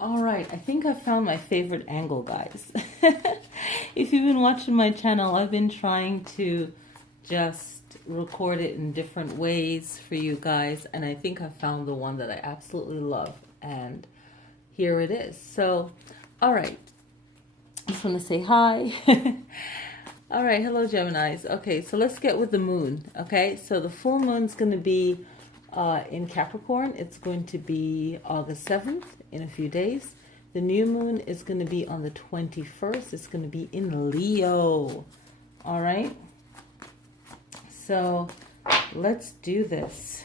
All right, I think I found my favorite angle, guys. If you've been watching my channel, I've been trying to just record it in different ways for you guys, and I think I found the one that I absolutely love, and here it is. So, all right, I just want to say hi. All right, hello Geminis. Okay, so let's get with the moon. Okay, so the full moon's going to be in Capricorn. It's going to be August 7th in a few days. The new moon is going to be on the 21st. It's going to be in Leo. All right, so let's do this.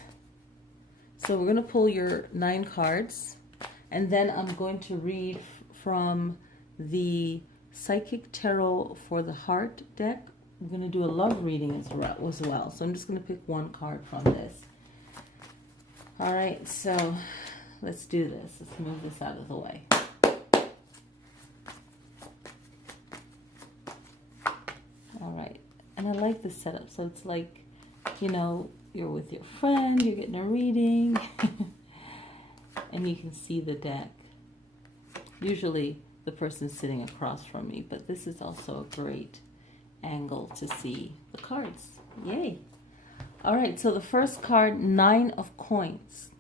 So we're going to pull your 9 cards, and then I'm going to read from the Psychic Tarot for the Heart deck. I'm going to do a love reading as well. So I'm just going to pick one card from this. All right, so let's do this. Let's move this out of the way. All right, and I like this setup. So it's like, you know, you're with your friend, you're getting a reading, and you can see the deck. Usually the person's sitting across from me, but this is also a great angle to see the cards. Yay. All right, so the first card, 9 of Coins.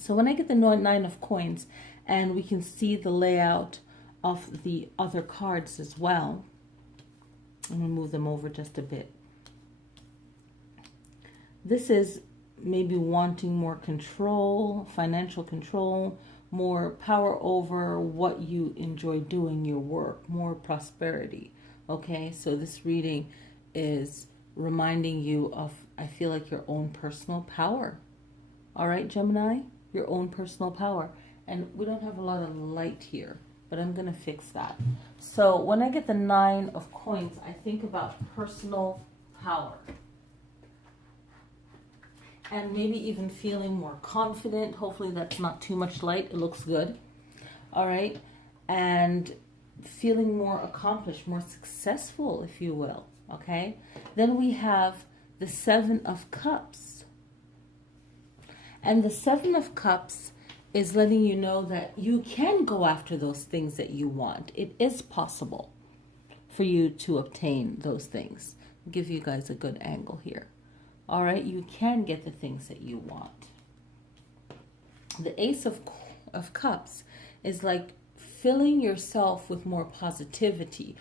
So when I get the 9 of Coins, and we can see the layout of the other cards as well, I'm going to move them over just a bit. This is maybe wanting more control, financial control, more power over what you enjoy doing, your work, more prosperity. Okay, so this reading is reminding you of, I feel like, your own personal power. All right, Gemini, your own personal power. And we don't have a lot of light here, but I'm going to fix that. So when I get the 9 of Coins, I think about personal power. And maybe even feeling more confident. Hopefully that's not too much light. It looks good. All right. And feeling more accomplished, more successful, if you will. Okay. Then we have the 7 of Cups. And the 7 of Cups is letting you know that you can go after those things that you want. It is possible for you to obtain those things. I'll give you guys a good angle here. All right, you can get the things that you want. The Ace of Cups is like filling yourself with more positivity,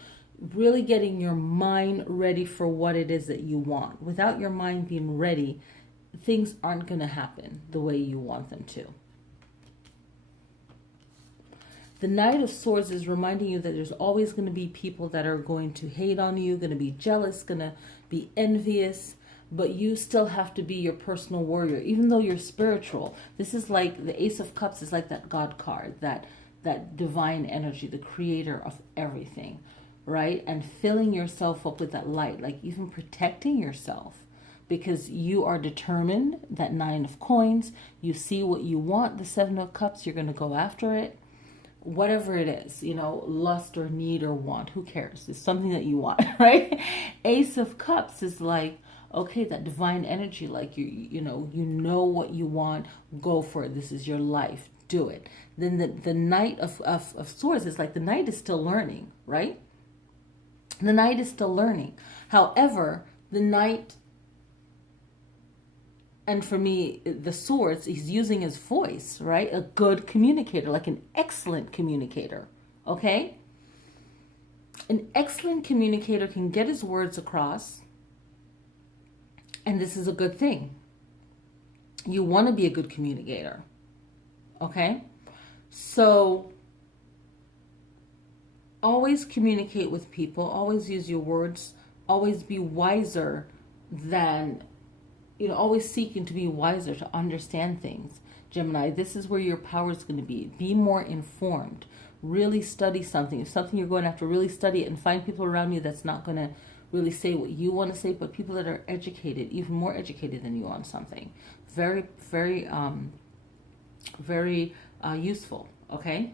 really getting your mind ready for what it is that you want. Without your mind being ready, things aren't going to happen the way you want them to. The Knight of Swords is reminding you that there's always going to be people that are going to hate on you, going to be jealous, going to be envious, but you still have to be your personal warrior, even though you're spiritual. This is like the Ace of Cups is like that God card, that divine energy, the creator of everything, right? And filling yourself up with that light, like even protecting yourself, because you are determined. That 9 of Coins, you see what you want. The 7 of Cups, you're going to go after it. Whatever it is, you know, lust or need or want, who cares? It's something that you want, right? Ace of Cups is like, okay, that divine energy, like you know what you want, go for it. This is your life, do it. Then the Knight of Swords is like the Knight is still learning, right? The Knight is still learning. However, the Knight, and for me, the Swords, he's using his voice, right? A good communicator, like an excellent communicator, okay? An excellent communicator can get his words across, and this is a good thing. You want to be a good communicator, okay? So always communicate with people, always use your words, always be wiser than, always seeking to be wiser, to understand things. Gemini, this is where your power is going to be. Be more informed. Really study something. If something you're going to have to really study it, and find people around you that's not going to really say what you want to say, but people that are educated, even more educated than you on something. Very, very, very useful, okay?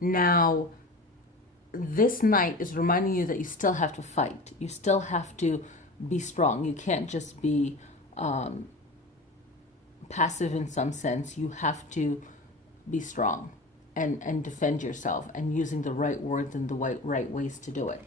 Now, this Knight is reminding you that you still have to fight. You still have to be strong. You can't just be passive in some sense. You have to be strong and defend yourself, and using the right words and the right ways to do it.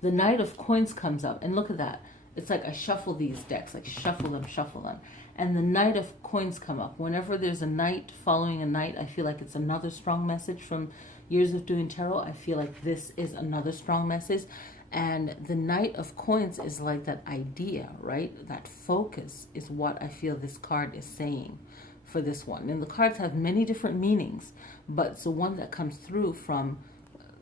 The Knight of Coins comes up, and look at that. It's like I shuffle these decks, like shuffle them. And the Knight of Coins come up. Whenever there's a knight following a knight, I feel like it's another strong message from years of doing tarot. I feel like this is another strong message. And the Knight of Coins is like that idea, right? That focus is what I feel this card is saying for this one. And the cards have many different meanings, but it's the one that comes through from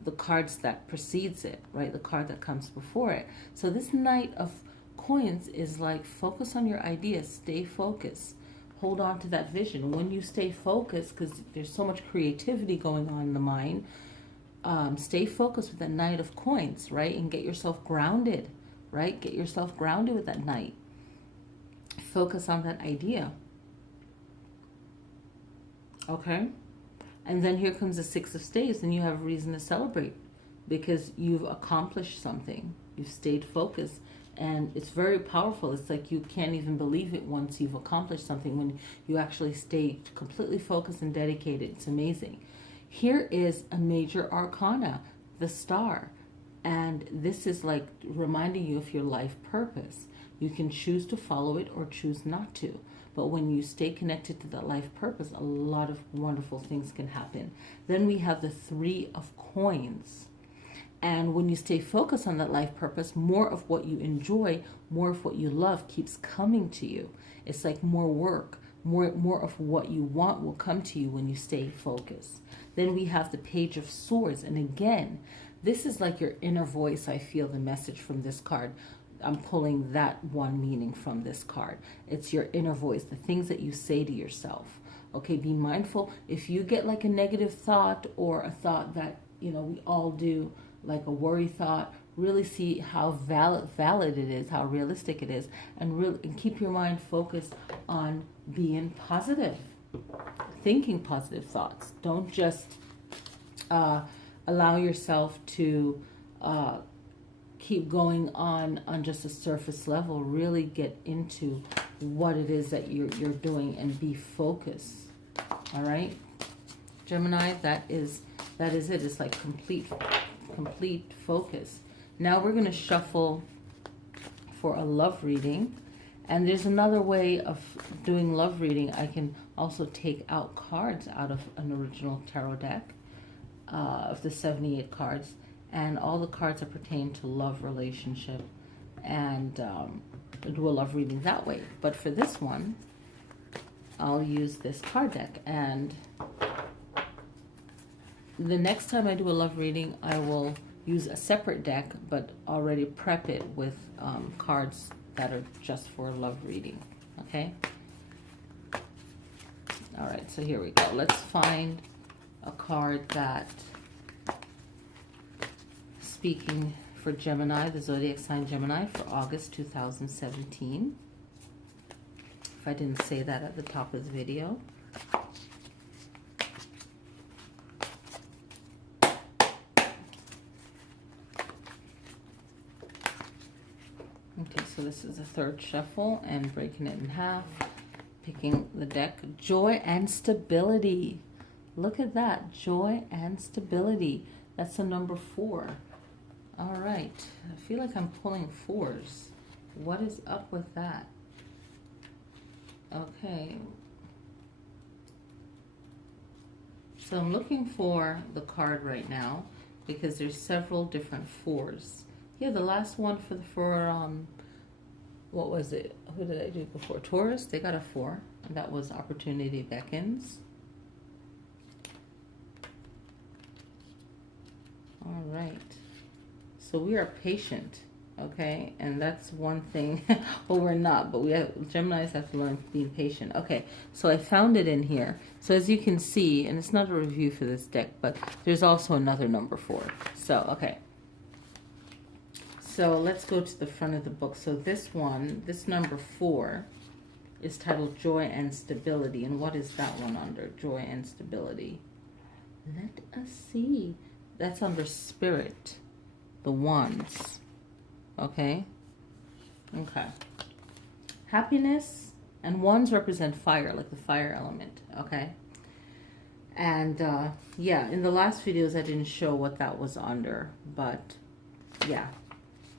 the cards that precedes it, right? The card that comes before it. So this Knight of Coins is like, focus on your ideas, stay focused, hold on to that vision. When you stay focused, because there's so much creativity going on in the mind, stay focused with that Knight of Coins, right? And get yourself grounded, right? Get yourself grounded with that Knight. Focus on that idea. Okay? And then here comes the Six of Staves, and you have reason to celebrate because you've accomplished something. You've stayed focused, and it's very powerful. It's like you can't even believe it once you've accomplished something, when you actually stay completely focused and dedicated. It's amazing. Here is a major arcana, the Star, and this is like reminding you of your life purpose. You can choose to follow it or choose not to. But when you stay connected to that life purpose, a lot of wonderful things can happen. Then we have the Three of Coins. And when you stay focused on that life purpose, more of what you enjoy, more of what you love keeps coming to you. It's like more work, more of what you want will come to you when you stay focused. Then we have the Page of Swords. And again, this is like your inner voice. I feel the message from this card. I'm pulling that one meaning from this card. It's your inner voice, the things that you say to yourself. Okay, be mindful. If you get like a negative thought, or a thought that, you know, we all do, like a worry thought, really see how valid it is, how realistic it is, and keep your mind focused on being positive, thinking positive thoughts. Don't just allow yourself to keep going on just a surface level. Really get into what it is that you're doing and be focused. All right, Gemini, that is it. It's like complete focus. Now we're going to shuffle for a love reading, and there's another way of doing love reading. I can also take out cards out of an original tarot deck of the 78 cards, and all the cards that pertain to love, relationship, and do a love reading that way. But for this one, I'll use this card deck, and the next time I do a love reading, I will use a separate deck, but already prep it with cards that are just for a love reading. Okay? All right, so here we go. Let's find a card that, speaking for Gemini, the zodiac sign Gemini, for August 2017. If I didn't say that at the top of the video. Okay, so this is the third shuffle, and breaking it in half, picking the deck. Joy and stability. Look at that, joy and stability. That's the number 4. All right, I feel like I'm pulling 4s. What is up with that? Okay. So I'm looking for the card right now because there's several different 4s. Yeah, the last one for what was it? Who did I do before? Taurus, they got a 4. And that was Opportunity Beckons. All right. So we are patient, okay? And that's one thing. Well, we're not, but Geminis have to learn being patient. Okay, so I found it in here. So as you can see, and it's not a review for this deck, but there's also another number 4. So, okay. So let's go to the front of the book. So this one, this number 4, is titled Joy and Stability. And what is that one under? Joy and Stability. Let us see. That's under Spirit. The Wands. Okay? Okay. Happiness, and wands represent fire, like the fire element. Okay? And yeah, in the last videos I didn't show what that was under, but yeah,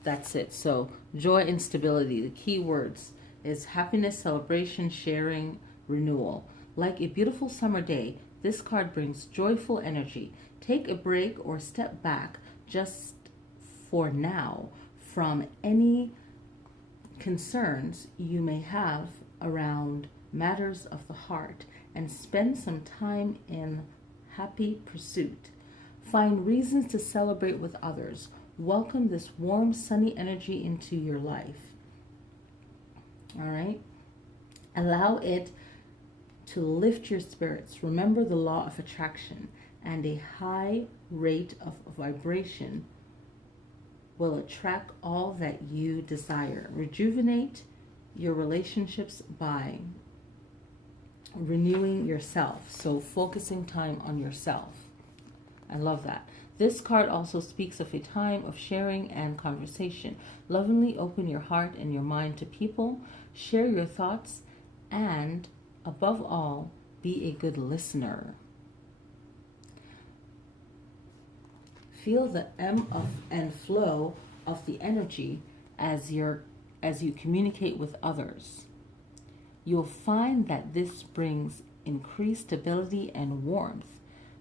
that's it. So joy and stability, the key words is happiness, celebration, sharing, renewal. Like a beautiful summer day, this card brings joyful energy. Take a break or step back just for now from any concerns you may have around matters of the heart and spend some time in happy pursuit. Find reasons to celebrate with others. Welcome this warm, sunny energy into your life. All right? Allow it to lift your spirits. Remember the law of attraction, and a high rate of vibration will attract all that you desire. Rejuvenate your relationships by renewing yourself. So focusing time on yourself. I love that. This card also speaks of a time of sharing and conversation. Lovingly open your heart and your mind to people. Share your thoughts and, above all, be a good listener. Feel the ebb and flow of the energy as you communicate with others. You'll find that this brings increased stability and warmth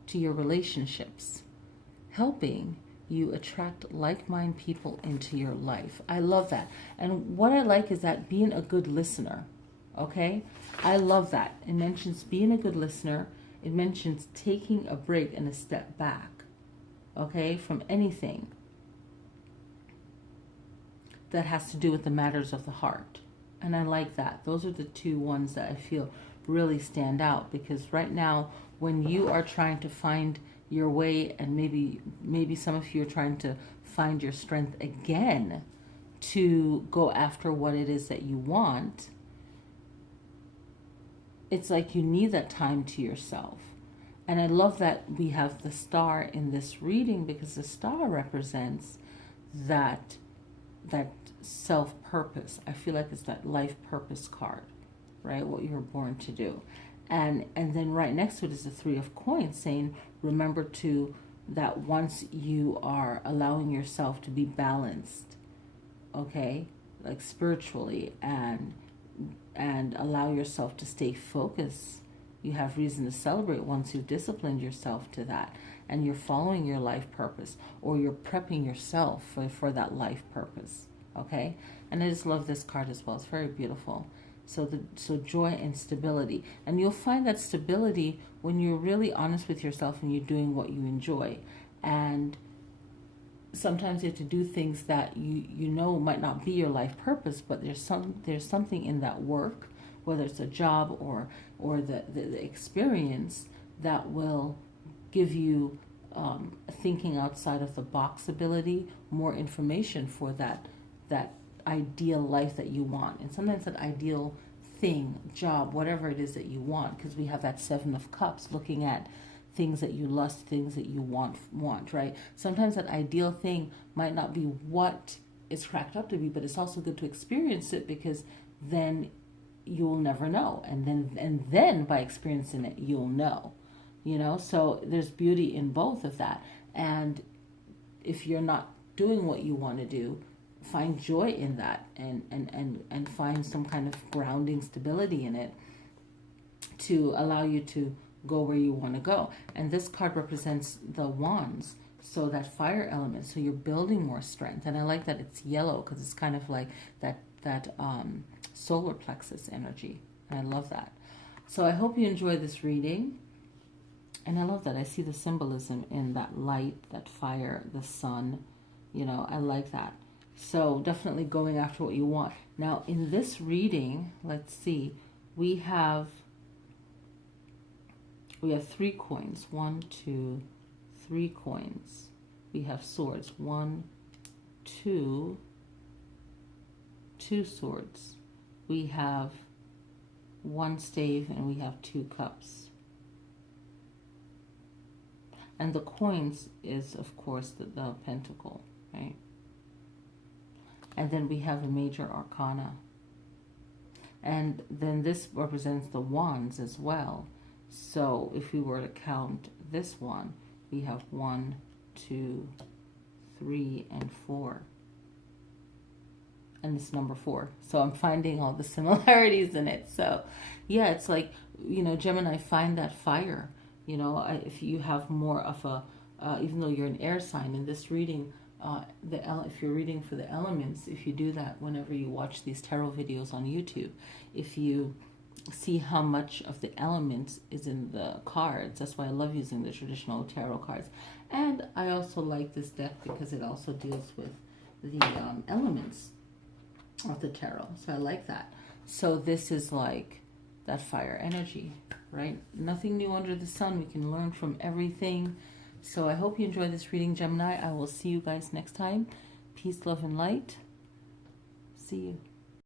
to your relationships, helping you attract like-minded people into your life. I love that. And what I like is that being a good listener, okay? I love that. It mentions being a good listener. It mentions taking a break and a step back, okay, from anything that has to do with the matters of the heart. And I like that. Those are the two ones that I feel really stand out, because right now when you are trying to find your way, and maybe some of you are trying to find your strength again to go after what it is that you want, it's like you need that time to yourself. And I love that we have the star in this reading, because the star represents that self-purpose. I feel like it's that life purpose card, right? What you were born to do. And then right next to it is the Three of Coins, saying, remember that once you are allowing yourself to be balanced, okay, like spiritually, and allow yourself to stay focused, you have reason to celebrate once you've disciplined yourself to that, and you're following your life purpose, or you're prepping yourself for that life purpose, okay? And I just love this card as well. It's very beautiful. So joy and stability. And you'll find that stability when you're really honest with yourself and you're doing what you enjoy. And sometimes you have to do things that you know might not be your life purpose, but there's something in that work, whether it's a job or the experience, that will give you thinking outside of the box ability, more information for that ideal life that you want. And sometimes that ideal thing, job, whatever it is that you want, because we have that Seven of Cups looking at things that you lust, things that you want, right? Sometimes that ideal thing might not be what it's cracked up to be, but it's also good to experience it, because then you'll never know. And then by experiencing it, you'll know, so there's beauty in both of that. And if you're not doing what you want to do, find joy in that, and find some kind of grounding stability in it to allow you to go where you want to go. And this card represents the wands, so that fire element, so you're building more strength. And I like that it's yellow, because it's kind of like that solar plexus energy, and I love that. So I hope you enjoy this reading. And I love that I see the symbolism in that light, that fire, the sun, I like that. So definitely going after what you want. Now in this reading, let's see, we have 3 coins. 1, 2, 3 coins. We have swords. 1, 2, 2 swords. We have 1 stave, and we have 2 cups. And the coins is, of course, the pentacle, right? And then we have the major arcana. And then this represents the wands as well. So if we were to count this one, we have 1, 2, 3, and 4. And it's number 4. So I'm finding all the similarities in it. So yeah, it's like, you know, Gemini, find that fire. You know, if you have more of a, even though you're an air sign in this reading, if you're reading for the elements, if you do that whenever you watch these tarot videos on YouTube, if you see how much of the elements is in the cards, that's why I love using the traditional tarot cards. And I also like this deck because it also deals with the elements of the tarot, so I like that. So this is like that fire energy, right? Nothing new under the sun. We can learn from everything. So I hope you enjoyed this reading, Gemini. I will see you guys next time. Peace, love, and light. See you.